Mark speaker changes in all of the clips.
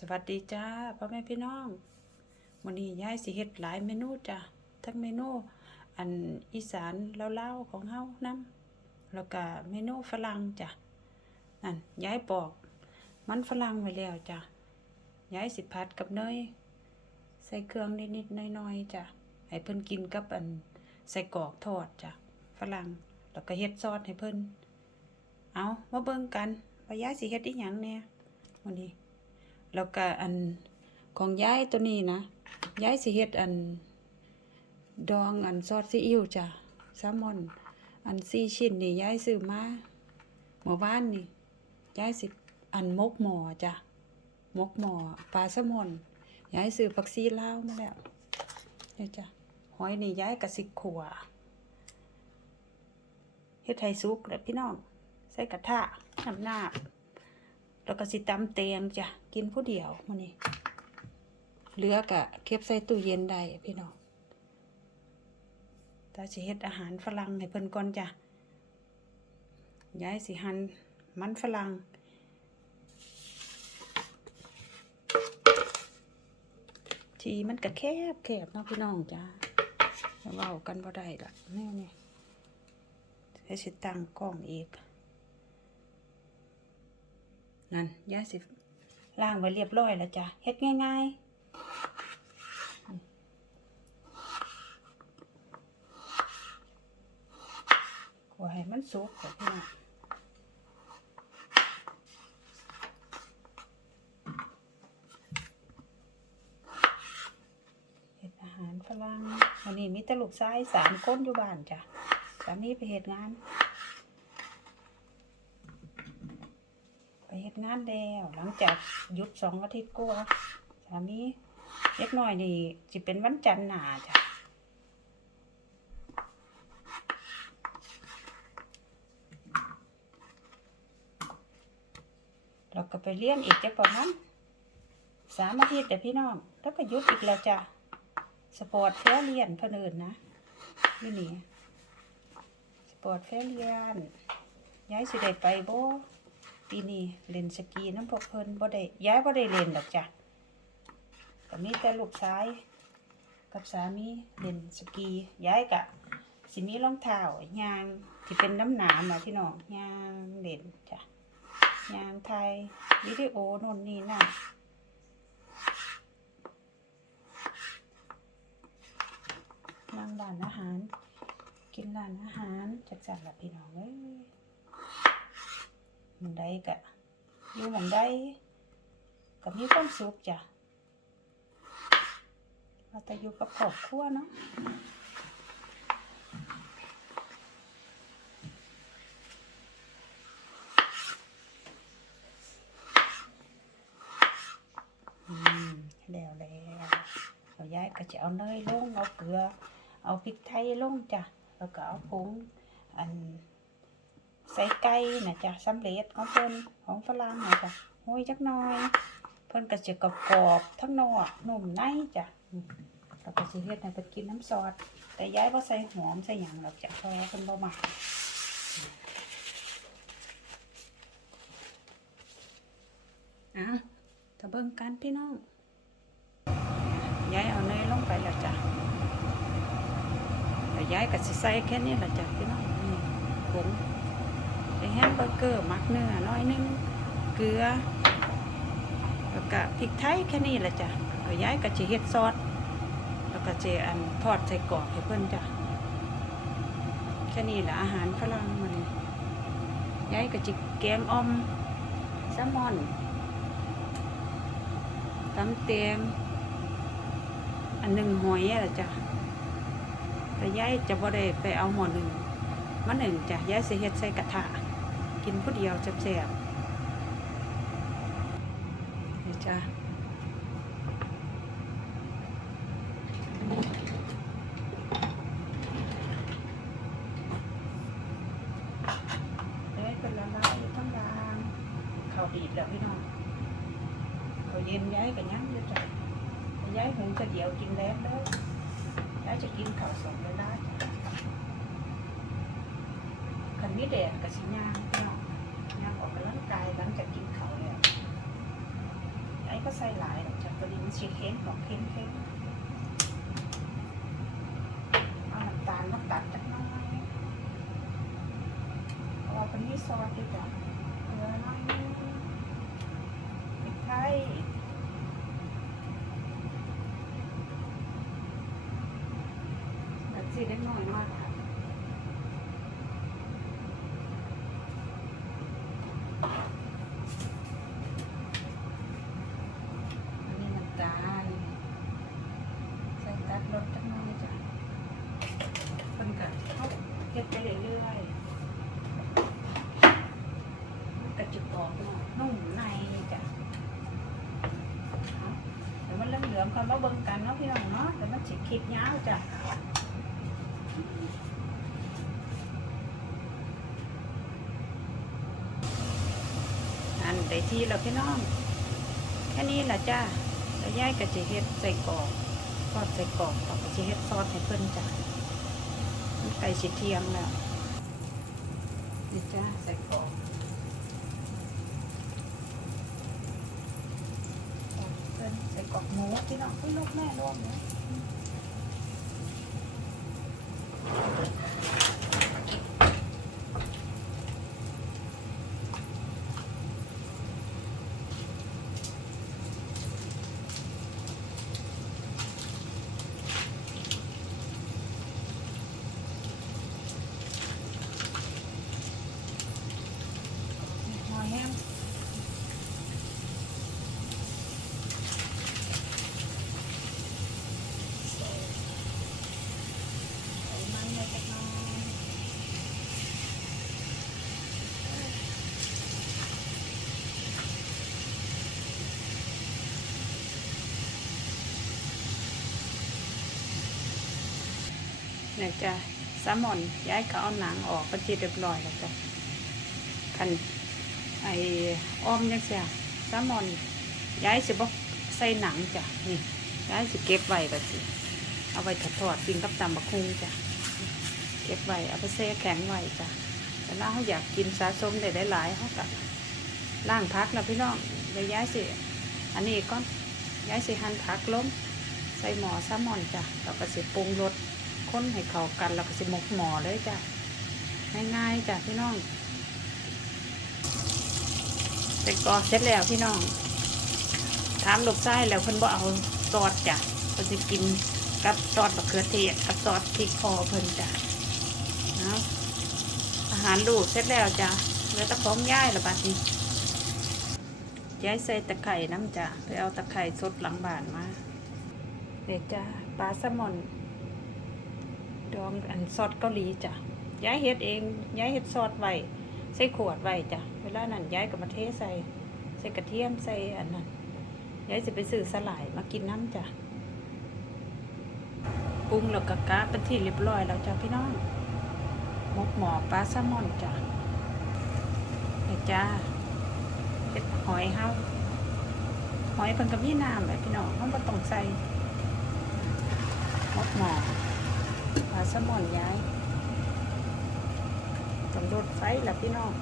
Speaker 1: สวัสดีจ้าพ่อแม่พี่น้องวันนี้ยายสิเฮ็ดหลายเมนูจ้ะทั้งเมนู อันอีสานเล่าๆของเฮานํแล้วก็เมนูฝรั่งจ้ะนั่นยายปอก มันฝรั่งไว้แล้วจ้ะยายสิผัดกับเนยใส่เครื่องนิดๆน้อยๆจ้ะให้เพิ่นกินกับอันใส่กรอกทอดจ้ะฝรั่งแล้วก็เฮ็ดซอสให้เพิ่นเอามาเบิ่งกันว่ายายสิเฮ็ดอีหยังแหน่วันนี้ แล้วก็อันของยายตัวนี้นะยายสิเฮ็ดอัน ดองอันซอสซีอิ๊วจ้ะแซลมอน อันสี่ชิ้นนี่ยายซื้อมาเมื่อวานนี่ยายสิอันมกหมอจ้ะมกหมอปลาแซลมอนยายซื้อผักซีลาวมาแล้วนี่จ้ะหอยนี่ยายก็สิขัวเฮ็ดให้สุกแล้วพี่น้องใส่กระทะน้ำนาบแล้วก็สิตำเตียงจ้ะ กินผู้เดียวมื้อนี้เหลือกะเก็บใส่ตู้เย็นได้พี่น้องตาสิเฮ็ดอาหารฝรั่งให้เพิ่นก่อนจ้ะยายสิหั่นมันฝรั่งทีมันก็แคบแคบเนาะพี่น้องจ้ะอย่าเว้ากันบ่ได้ล่ะแนวนี้ให้สิตั้งกล้องอีก นั่นยายสิ ล้างไว้เรียบร้อยแล้วจ้ะเฮ็ดง่ายๆขอให้มันสุกก่อนพี่น้องเฮ็ดอาหารฝรั่งวันนี้มีตลูกชายสามคนอยู่บ้านจ้ะสามีไปเฮ็ดงาน ไปเฮ็ดงานแล้วหลังจากหยุดสองอาทิตย์กว่าสามีเล็กน้อยนี่สิเป็นวันจันทร์หนาจ้ะเราก็ไปเรียนอีกจะประมาณสามอาทิตย์เดียวพี่น้องแล้วก็หยุดอีกแล้วจ้ะสปอร์ตแฟร์เรียนเพิ่นอิ้นนะนี่นี่สปอร์ตแฟร์เรียนย้ายสิได้ไปบ่ ปีนี้เล่นสกีน้ำพวกเพิ่นบ่ได้ย้ายบ่ได้เล่นดอกจ้ะก็มีแต่ลูกชายกับสามีเล่นสกีย้ายกะสิมีรองเท้ายางที่เป็นน้ำหนามอะพี่น้องยางเล่นจ้ะยางไทยวิดีโอนนนี่นั่นนั่งร้านอาหาร กินร้านอาหารจักจัดละพี่น้องเอ้ย หมันได้กะอยู่หมันได้ก็มีความสุขจ้ะเราแต่อยู่กับครอบครัวเนาะอืมแล้วแล้วเราย้ายก็จะเอาเนยลงเอาเกลือ เอาพริกไทยลงจ้ะแล้วก็เอาผงอันใส่ไก่นะจ๊ะสำเร็จของเพิ่นของฝรั่งนะจ๊ะห้อยจักหน่อย เพิ่นก็จะกรอบกรอบทั้งนอกนุ่มในจ้ะอืมแล้วก็สิเฮ็ดให้เพิ่นกินน้ำซอสแต่ย้ายบ่ใส่หอมใส่หยังหรอกจ้ะเพราะว่าเพิ่นบ่มักอะถ้าเบิ่งกันพี่น้องย้ายเอาเนยลงไปแล้วจ้ะแต่ย้ายก็สิใส่แค่นี้แหละจ้ะพี่น้องนี่ผง แฮมเบอร์เกอร์มักเนื้อน้อยหนึง เกลือแล้วก็พริกไทยแค่นี้แหละจ้ะเอาย้ายก็จะเฮ็ดซอสแล้วก็จะอันทอดใส่กรอกให้เพิ่อนจ้ะแค่นี้แหละอาหารฝรั่งมันย้ายก็จะแกงออมแซลมอนตำเตียงอันหนึ่งหอยอะล่ะจ้ะแต่ย้ายจะบ่ได้ไปเอาหมอหนึ่งมาหนึ่งจ้ะย้ายสิเฮ็ดใส่กระทะ กินผู้เดียวแซ่บๆนี่จ้ะเอ้ยเป็นละลายอยู่ทั้งรางข้าดีดแล้วพี่น้องเขาเย็นย้ายกันยังอยู่จ้ะย้ายหุงจะเดียวกินแล้วเด้อย้ายจะกินข้าวสองเวลายคันมีแดดกับสิย่างพี่น้องย่างออกกำลังกายหลังจากกินเขาวแล้วไอ้ก็ใส่หลายหรอกจ้ะตัวนี้มันสีเค็มออกเค็มเค็มเอาน้ำตาลมาตัดจักน้อยเพราเป็นมีซอสด้วยจ้ะเกลือน้อยพริกไทยแบบสีเล็กน้อยมากค่ะ อันนี้น้ำตาลใส่ตัดรสจักหน่อยจ้ะเพิ่นก็เขา เฮ็ดไปเรื่อยๆมันก็จะกรอบเนาะนุ่มในจ้ะเดี๋ยวมันเหลืองๆก่อนมาเบิ่งกันเนาะพี่น้องเนาะเดี๋ยวมันสิคลิปยาวจ้ะอันได้ที่แล้วพี่น้อง แค่นี้แหละจ้าแล้วยายก็จะเฮ็ดใส่กรอกทอดใส่กรอกต่อก็จะเฮ็ดซอสให้เพิ่นจ้ะ ไก่สิเทียมแล้วนี่จ้าใส่กอกเกินใส่กรอกหมูพี่น้องพี่ลูกแม่ร่วมเนาะหอยแห้งใส่มันเลยจักหน่อยเนี่ยจะแซลมอนย้ายก็เอาหนังออกก็จีเรียบร้อยแล้วจ้ะคันไอ้อ้อมยังเสียแซลมอนย้ายสิบอกใส่หนังจ้ะนี่ย้ายสิเก็บไว้แบบสิเอาไว้ถัดทอดกินกับตำบักคุงจ้ะเก็บไว้เอาไปแช่แข็งไว้จ้ะแต่ถ้าเขาอยากกินสะสมได้หลายๆเขาก็ล่างพักนะพี่น้องเดี๋ยวย้ายสิอันนี้ก็ย้ายสิหั่นผักล้มใส่หมอแซลมอนจ้ะแล้วก็สิปรุงรส ค้นให้เข้ากันแล้วก็สิหมกหมอเลยจ้ะง่ายๆจ้ะพี่น้องใส่กรอกเสร็จแล้วพี่น้องถามลูกไส้แล้วเพิ่นบ่เอาซอสจ้ะเพิ่นจะกินกับซอสมะเขือเทศกับซอสพริกพอเพิ่นจ้ะเอาอาหารลูกเสร็จแล้วจ้ะเหลือแตะของย่ายละบัดนี้ย้ายใส่ตะไคร่น้ำจ้ะไปเอาตะไคร่สดหลังบ้านมาเด็กจ้ะปลาแซลมอน ดองอันซอสเกาหลีจ้ะย้ายเฮ็ดเองย้ายเฮ็ดซอสไว้ใส่ขวดไว้จ้ะเวลานั้นย้ายกับมาเทใส่ใส่กระเทียมใส่อันนั้นย้ายจะไปซื้อสลายมากินน้ำจ้ะปรุงแล้วก็กะเป็นที่เรียบร้อยแล้วจ้ะพี่น้องมกหมอปลาแซลมอนจ้ะนี่จ้าเห็ดหอยเฮาหอยเพิ่นก็มีน้ำแบบพี่น้องเฮาบ่ต้องใส่มกหมอาแซลมอนย้ายต้องรถไฟล่ะพี่น้อง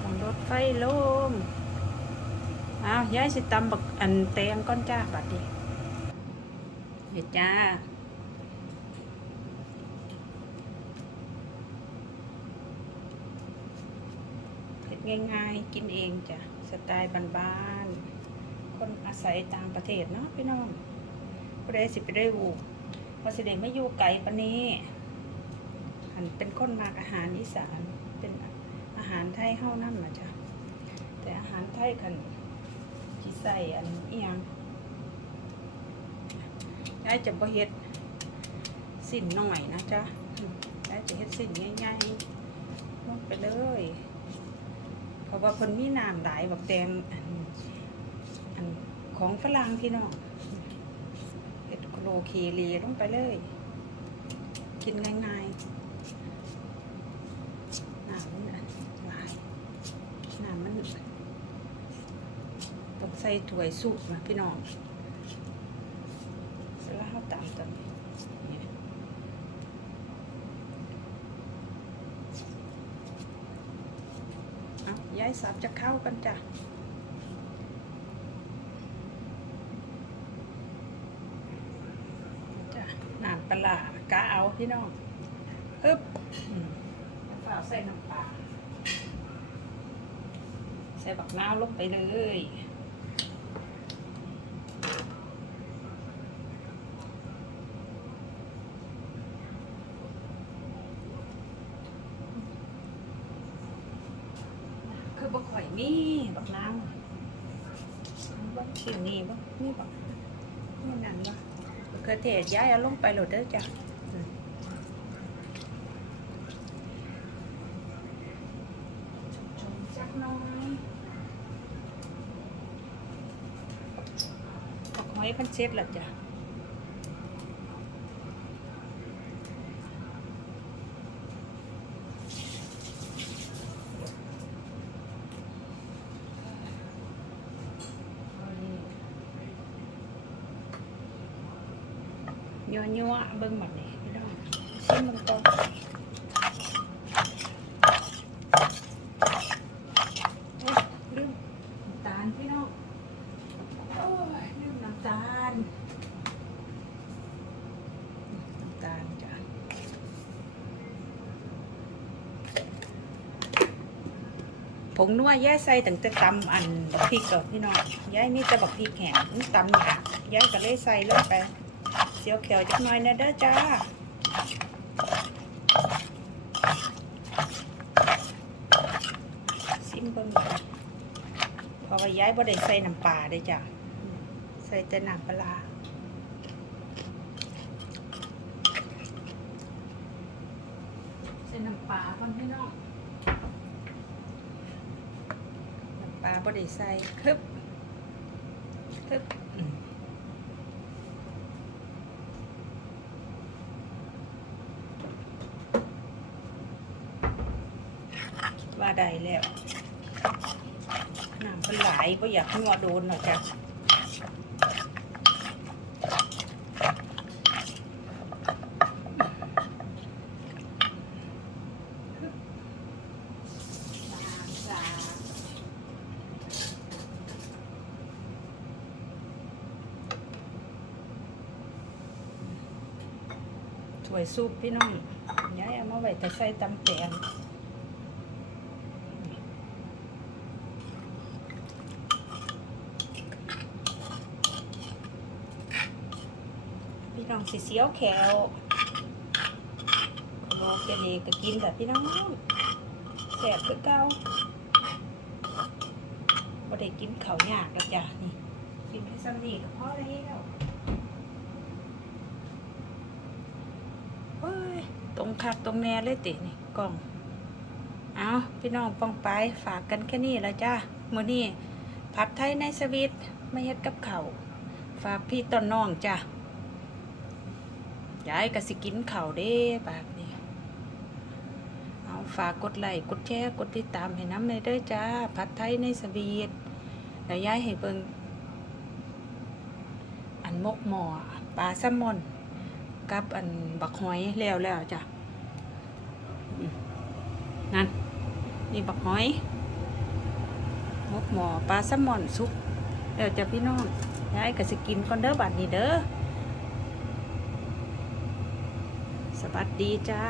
Speaker 1: ต้องรถไฟลมอ้าวย้ายสิตำบักอันแตงก้อนจ้าบัดนี้เฮ็ดจ้าเฮ็ดง่ายๆ กินเองจ้ะ สไตล์บ้านๆ คนอาศัยต่างประเทศเนาะพี่น้อง ผู้ใดสิไปได้วูว่าสิได้ไม่อยู่ไกลปานนี้อันเป็นคนมากอาหารอีสานเป็นอาหารไทยเฮานั่นนะจ้ะแต่อาหารไทยคันที่ใส่อันเอียงยายจะบ่เฮ็ดสิ้นหน่อยนะจ๊ะยายจะเฮ็ดสิ้นง่ายๆลงไปเลย เพราะว่าคนมีน้ำหลายบักแตงอันอันของฝรั่งพี่น้อง โคลคีรีลงไปเลย กินง่ายๆน้ำมันหลายน้ำมันต้องใส่ถ้วยสุกนะพี่น้องแล้วเราตามตัวนี้ย้ายสับจะเข้ากันจ้ะำ ปลาร้ากะเอาพี่น้องอึ๊บอืมแล้วก็เอาใส่น้ำปลาใส่บักนาวลงไปเลยคือบักข่อยมีบักนาวบักขิวนี่บักนี่บักนี่นั่นบักมะ เขือเทศย้ายเอาลงไปโหลดเด้อจ้ะอืมชมๆสักหน้อยบักหอยพันเช็ดและจ้ะ ยัวยัวๆเบิ่งแบบนี้พี่น้องชิมมันก่อนโอ้ยลืมน้ำตาลพี่น้องโอ้ยลืมน้ำตาลน้ำตาลจ้ะผงนัวย้ายใส่ตั้งแต่ตำอันบักพริกก่อนพี่น้องย้ายมีแต่บักพริกแห้งมันตำนี่ยย้ายก็เลยใส่ลงไป สียวเขียวจักหน่อยนะเด้อจ้าซิมเบิ่งก่อนเพราะว่าย้ายบ่ได้ใส่น้ำปลาได้จ้ะอืมใส่แต่น้ำปลาร้าใส่น้ำปลาก่อนพี่น้องน้ำปลาบ่ได้ใส่คึบคึบอืม ว่าได้แล้วน้ำเป็นหลายเพราะอยากให้งัวโดนหรอกจ้ะถ้วยซุปพี่น้องย้ายเอามาไว้แต่ใส่ตำแตง น้องสิเสียวแขวบอกจะดีก็กินแบบพี่น้องแสบคือเก่าบ่ได้กินเขาวยากแล้วจ้ะนี่ กินให้ซ้ำนี่ก็พอแล้วเฮ้ยตรงคักตรงแน่เลยตินี่กล่อง เอาพี่น้องป้องไปฝากกันแค่นี้แล้วจ้ามื้อนี้ผัดไทยในสวิตไม่เฮ็ดกับเขาฝากพี่ต้นน้องจ้ะ ยายก็สิกินเข้าเด้บาดนี้เอาฝากกดไลค์กดแชร์กดติดตามให้น้ำในเด้อจ้าผัดไทยในสวีทแล้วยายให้เบิ่งอันมกหมอปลาแซลมอน กับอันบักหอยแล้วแล้วจ้ะนั่นนี่บักหอยมกหมอปลาแซลมอนซุปแล้วจะพี่น้องยายก็สิกินก่อนเด้อบัดนี้เด้อ สวัสดีจ้า